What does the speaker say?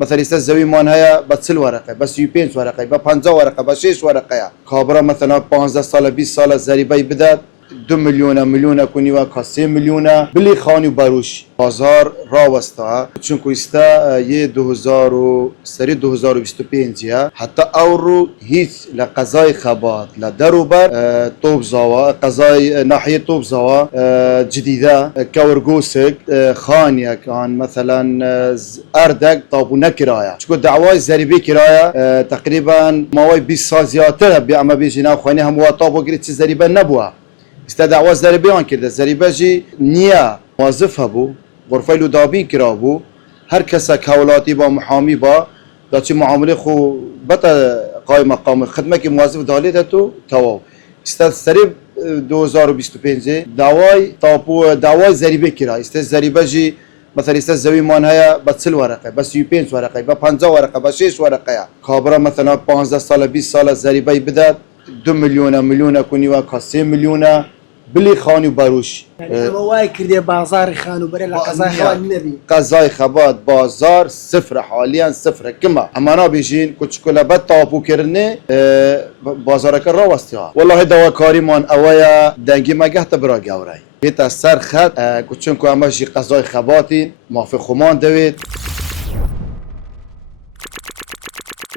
مثلا است زوی مان هيا ب 40 ورقه ب 35 ورقه ب 50 ورقه ب 6 ورقه کابرا مثلا 15 سال 20 سال زریبه بداد 2 میلیون کنی و 3 میلیون بلی خانی و باروش بازار راوستا چون کوستا یه 2025 حتی اورو هیچ لقضای خبات لدروبر توب زوا قضای ناحیه توب زوا جديده كورغوسك خانيه كان مثلا اردق طابو نكرايه شكو دعوای زریبی کرايه تقریبا ماوی 20 سال زیاتر بیا بيجينا خواني هم طابو گريت زریبه نبوه است دعوا زریبه آن کرده زریبه جی نیا موظف هبو غرفه لو دابین کرابو هر کس کولاتی با محامی با داچی معامله خو بتا قائم مقام خدمه که موظف دالیده تو تواو است سریب 2025 دعوای زریبه کرا است زریبه جی مثلا است زوی مان هيا ب 40 ورقه ب 35 ورقه ب 50 ورقه ب 6 ورقه کابرا مثلا 15 سال 20 سال زریبه بداد 2 میلیون کنی و 3 میلیون بلی خانی و باروش وای کردی بازار خانو بره لقضای خوان نبی قضای خبات بازار صفر حاليا صفر كما امانا بيجين كوتشكولا بطابو كرني بازار كرا وستها والله دوا كاري مان اويا دنگي ما قحت برا گوري بيتا سر خط كوتشنكو اماشي قضای خباتين ما في خمان دويت